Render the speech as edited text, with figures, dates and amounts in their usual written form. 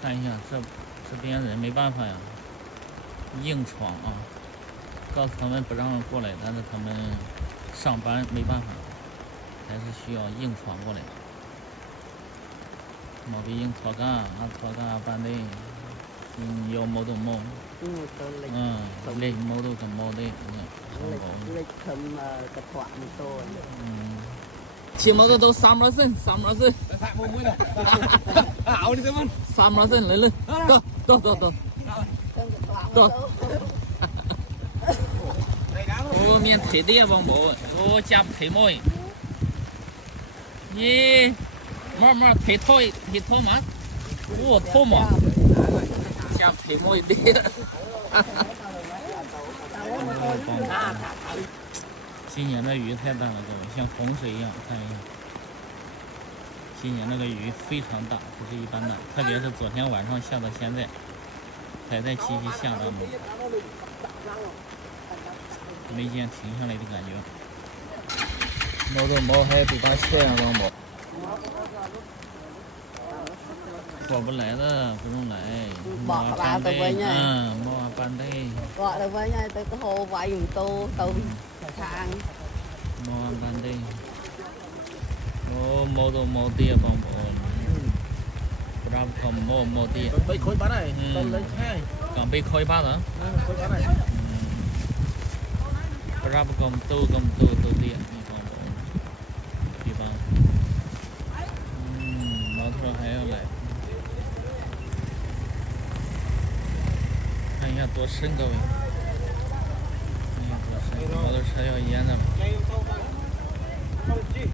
看一下这边人没办法呀，硬闯啊！告诉他们不让过来，但是他们上班没办法，还是需要硬闯过来。冇俾硬闯干，闯干班的，有冇到冇，เล็ก冇到กับ冇的，เล็กทำกระถวมันโต起码都3%，3%。เอาดิมัน3%เลย多。โอ้เมียนเทเดียบองโบโอ้จับเทมอยยี่มาเทถ้อยมาโอ้ท่มอ่ะจับเทมอยเดีย今年的雨太大了，各位，像洪水一样，看一下。今年那个雨非常大，不是一般大，特别是昨天晚上下到现在，还在继续下当中，没见停下来的感觉。毛还比咱这样的毛，过不来的不用来，毛搬的，毛搬的。gọi là với nhau tới cái hồ vải dùng tô tàu thang 毛搬的，哦，毛地帮我，不然可毛地。ไปคุยบ้านไหนต้นเลยใช่ còn bị khói bát hả? คุยบ้านไหน รับกมตัวเตี้ยนี่ของผมพี่บ้าง毛头还要来，看一下多深各位，看一下多深，毛头车要淹着了。